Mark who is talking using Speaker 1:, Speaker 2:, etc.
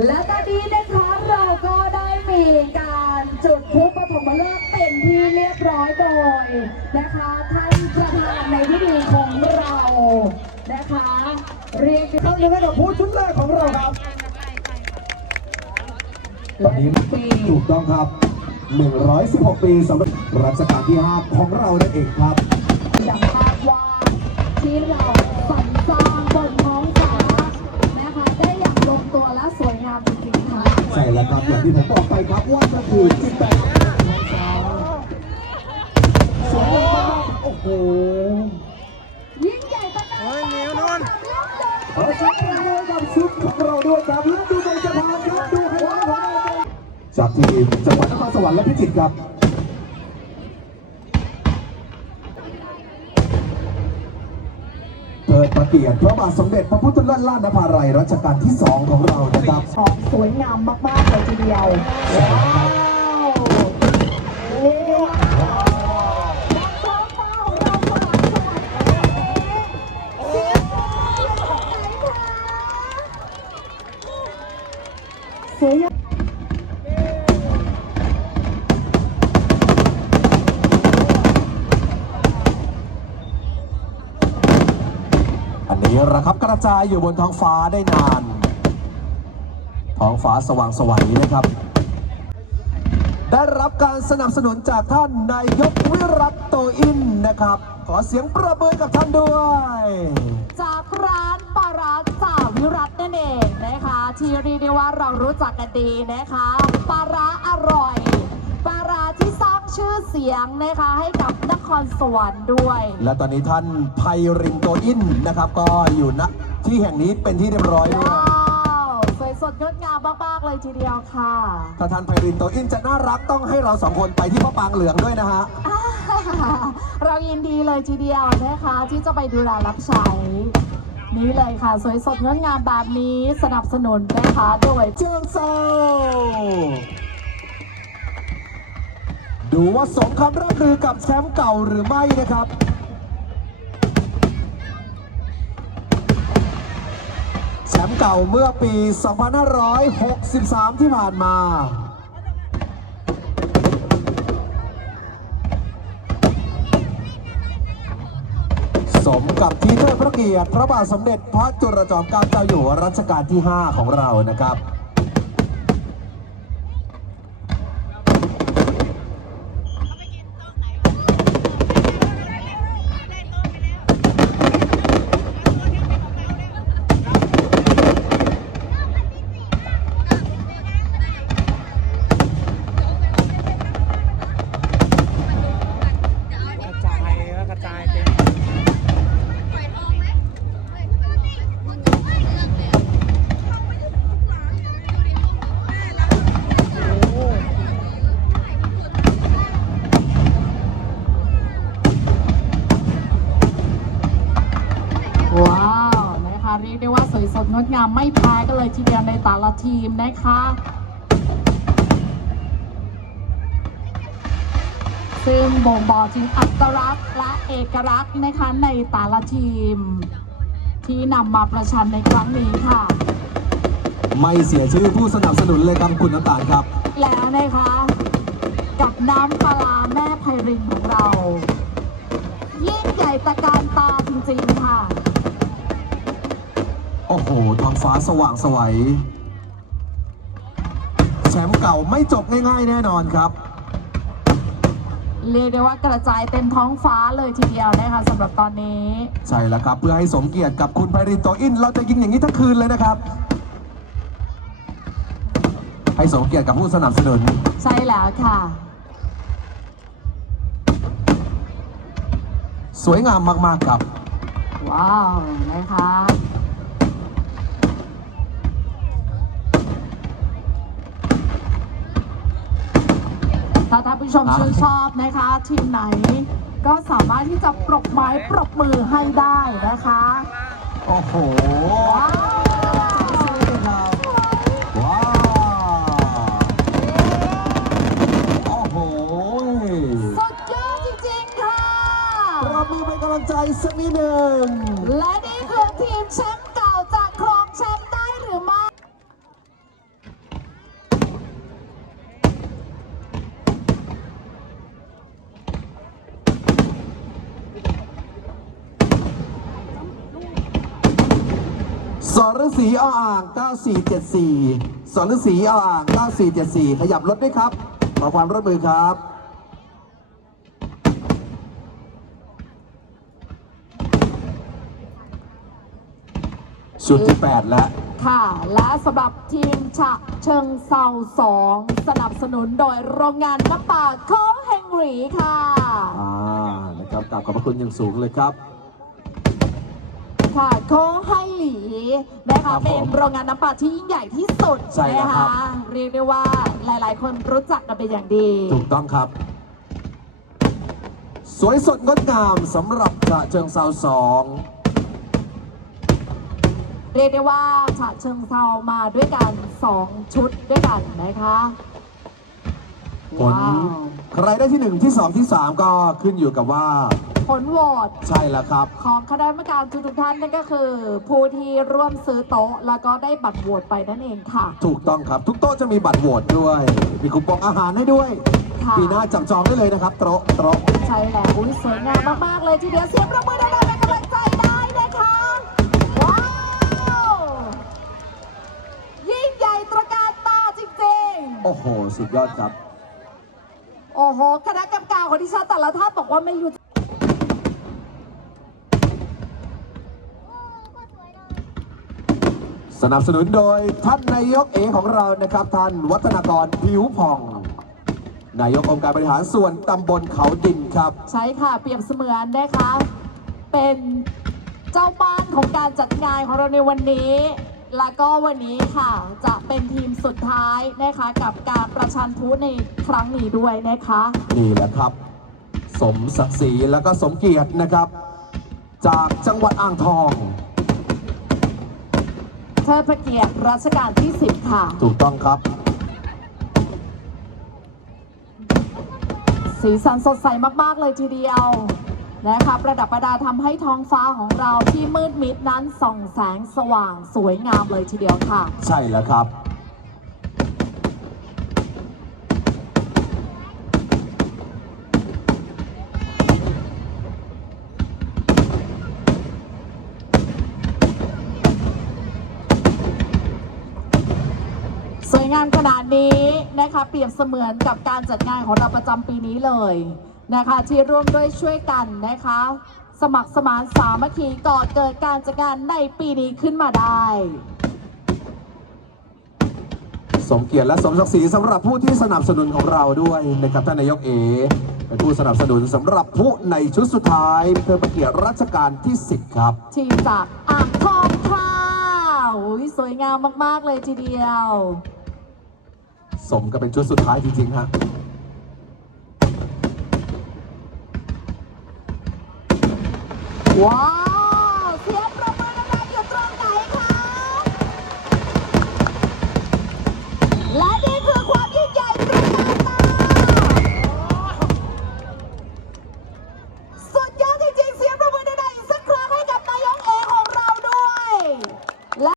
Speaker 1: และตอนนี้นะคะเราก็ได้มีการจุดพลุปฐมฤกษ์เป็นที่เรียบร้อยโดยนะคะท่านประธานในพิธีของเรานะคะ เรียก
Speaker 2: ท่านนี้ให้กับผู้ชุดแรกของเราครับตอนนี้
Speaker 1: ปี
Speaker 2: ถูกต้องครับ 116 ปีสำหรับรัชกาลที่ 5 ของเรานั่นเองครับ
Speaker 1: ดังภาพวาดที่เราสรรสร้างบน และสวยงามจริงๆค่ะ
Speaker 2: ใช่แล้วครับอย่างที่ผมบอกไปครับว่าก็คือจิตแปดท้องฟ้าสวยงามมากโอ้โห
Speaker 1: ยิ่งใหญ่ตระการตาสมกับเล่นเดิน
Speaker 2: ขอเชิญปรบมือกับชุดของเราด้วยครับและดูบนสะพานครับดูให้ร้านของเราจากทีมจังหวัดนครสวรรค์และพิจิตรครับ เปิดป ระเกียรติพระบาทสมเด็จพระพุทธเลิศล่านภาลัยรัชกาลที่สองของเรานะครับ
Speaker 1: ของสวยงามมากๆเลยทีเดียวว้าวีระ
Speaker 2: ครับกระจายอยู่บนท้องฟ้าได้นาน ท้องฟ้าสว่างสวัยนะครับ ได้รับการสนับสนุนจากท่านนายกวิรัตโตอินนะครับ ขอเสียงประเมินกับท่านด้วย
Speaker 1: จากร้านปลาร้าจ่าวิรัตนั่นเองนะคะ ที่เรียกได้ว่าเรารู้จักกันดีนะคะปลาร้าอร่อย ปลาร้าที่สร้างชื่อเสียงนะคะให้กับนครสวรรค์ด้วย
Speaker 2: และตอนนี้ท่านไพรินโตอินนะครับ ก็อยู่ณที่แห่งนี้เป็นที่เรียบร้อยด้วย
Speaker 1: ว้าวสวยสดงดงามมากๆเลยทีเดียวค่ะ
Speaker 2: ถ้าท่านไพรินโตอินจะน่ารักต้องให้เราสองคนไปที่พระปรางเหลืองด้วยนะฮะ
Speaker 1: อ่าเรายินดีเลยทีเดียวนะคะ ที่จะไปดูแลรับใช้ นี่เลยค่ะ สวยสดงดงามแบบนี้สนับสนุนนะคะโดย
Speaker 2: เจิงเซา ดูว่าสงคำร่ำลือกับแชมป์เก่าหรือไม่นะครับ แชมป์เก่าเมื่อปี 2563 ที่ผ่านมา สมกับที่เทิดพระเกียรติพระบาทสมเด็จพระจุลจอมเกล้าเจ้าอยู่หัวรัชกาลที่ 5 ของเรานะครับ
Speaker 1: งดงามไม่แพ้กันเลยทีเดียวในแต่ละทีมนะคะ ซึ่งบ่งบอกถึงอัตลักษณ์และเอกลักษณ์นะคะในแต่ละทีม ที่นำมาประชันในครั้งนี้ค่ะ
Speaker 2: ไม่เสียชื่อผู้สนับสนุนเลยครับคุณน้ำตาลครับ
Speaker 1: แล้วนะคะ กับน้ำปลาร้าแม่ไพรินของเรา ยิ่งใหญ่ตระการ
Speaker 2: อ้โหท้องฟ้าสว่างไสวัยแชมป์เก่าไม่จบง่ายๆ แน่นอนครับ
Speaker 1: เรียกได้ว่ากระจายเต็มท้องฟ้าเลยทีเดียวนะคะสำหรับตอนนี้
Speaker 2: ใช่แล้วครับ เพื่อให้สมเกียรติกับคุณไพรินโตอิน เราจะยิงอย่างนี้ทั้งคืนเลยนะครับ ให้สมเกียรติกับผู้สนับสนุน
Speaker 1: ใช่แล้วค่ะ
Speaker 2: สวยงามมากๆครับ
Speaker 1: ว้าว นะคะ ถ้าท่านผู้ชม
Speaker 2: อะ
Speaker 1: ชื่นชอบนะคะทีมไหน ก็สามารถที่จะปรบไม้ปรบมือให้ได้นะคะ
Speaker 2: โอ้โห
Speaker 1: ว้าว
Speaker 2: ว้าวโอ้โห
Speaker 1: สุดยอดจริงๆค่ะ
Speaker 2: ปรบมือเป็นกำลังใจสักนิดหนึ่ง
Speaker 1: และนี่คือทีมแชมป์เก่าจะครองแชมป์ได้หรือไม่
Speaker 2: สรฤษีออ่าง9474สรฤษีออ่าง9474 ขยับรถด้วยครับ ขอความร่วมมือครับชุดที่ 8 แล้ว
Speaker 1: ค่ะ และสำหรับทีมฉะเชิงเซาสองสนับสนุนโดยโรงงานน้ำปลาโคเฮงหรีค่ะ
Speaker 2: อ่า นะครับกราบขอบพระคุณอย่างสูงเลยครับ
Speaker 1: ค่ะโคไฮหลีนะ
Speaker 2: ครั
Speaker 1: คะ
Speaker 2: บผม
Speaker 1: เป็นโรงงานน้ำปลาที่ยิ่งใหญ่ที่สุด
Speaker 2: ใช่แล้ว
Speaker 1: นะ
Speaker 2: ครั
Speaker 1: คะ
Speaker 2: บ
Speaker 1: เรียกได้ว่าหลายๆ คนรู้จักกันเป็นอย่างดี
Speaker 2: ถูกต้องครับ สวยสดงดงามสำหรับฉะเชิงเซาสอง
Speaker 1: เรียกได้ว่าฉะเชิงเซามาด้วยกัน 2 ชุดด้วยกันนะคะ
Speaker 2: ผล
Speaker 1: ว้าว
Speaker 2: ใครได้ที่1ที่2ที่3ก็ขึ้นอยู่กับว่า
Speaker 1: ผลโหวต
Speaker 2: ใช่แล้วครับ
Speaker 1: ของคณะกรรมการทุกๆท่านนั่นก็คือ ผู้ที่ร่วมซื้อโต๊ะ แล้วก็ได้บัตรโหวตไปนั่นเองค่ะ
Speaker 2: ถูกต้องครับ ทุกโต๊ะจะมีบัตรโหวตด้วย มีคูปองอาหารให้ด้วย
Speaker 1: ค่ะ
Speaker 2: ปีหน้าจับจองได้เลยนะครับ โต๊ะโต๊ะ
Speaker 1: ใช่แล้วอุ้ยสวยงามมาก ๆ เลยทีเดียวเสียงประมือดังๆเป็นกำลังใจได้นะคะ ว้าว ยิ่งใหญ่ตระการตาจริง
Speaker 2: โอ้โห สุดยอดครับ
Speaker 1: ๆ โอ้โหคณะกรรมการของดิฉันแต่ละท่านบอกว่าไม่รู้
Speaker 2: สนับสนุนโดยท่านนายกเอของเรานะครับ ท่านวัฒนากรผิวผ่อง นายกองค์การบริหารส่วนตำบลเขาดินครับ
Speaker 1: ใช่ค่ะเปรียบเสมือนนะคะ เป็นเจ้าบ้านของการจัดงานของเราในวันนี้ แล้วก็วันนี้ค่ะจะเป็นทีมสุดท้ายนะคะกับการประชันพูในครั้งนี้ด้วยนะคะ
Speaker 2: นี่แหละครับ สมศักดิ์ศรีแล้วก็สมเกียรตินะครับ จากจังหวัดอ่างทอง
Speaker 1: เทิดพระเกียรติรัชกาลที่ 10 ค่ะ
Speaker 2: ถูกต้องครับ
Speaker 1: สีสันสดใสมาก ๆ เลยทีเดียว นะคะประดับประดาทำให้ท้องฟ้าของเราที่มืดมิดนั้นส่องแสงสว่างสวยงามเลยทีเดียวค่ะ
Speaker 2: ใช่แล้วครับ
Speaker 1: สวยงามขนาดนี้นะคะเปรียบเสมือนกับการจัดงานของเราประจำปีนี้เลย นะคะที่ร่วมด้วยช่วยกันนะคะ สมัครสมานสามัคคีก่อเกิดการจัดงานในปีนี้ขึ้นมาได้
Speaker 2: สมเกียรติและสมศักดิ์ศรีสำหรับผู้ที่สนับสนุนของเราด้วยนะครับท่านนายกเอเป็นผู้สนับสนุนสำหรับผู้ในชุดสุดท้ายเพื่อประเกียรติรัชกาลที่ 10 ครับ
Speaker 1: ทีมจากอ่างทองค่ะอุ๊ยสวยงามมาก ๆ เลยทีเดียว
Speaker 2: สมก็เป็นชุดสุดท้ายจริง ๆ ฮะ
Speaker 1: ว้าวเสียบ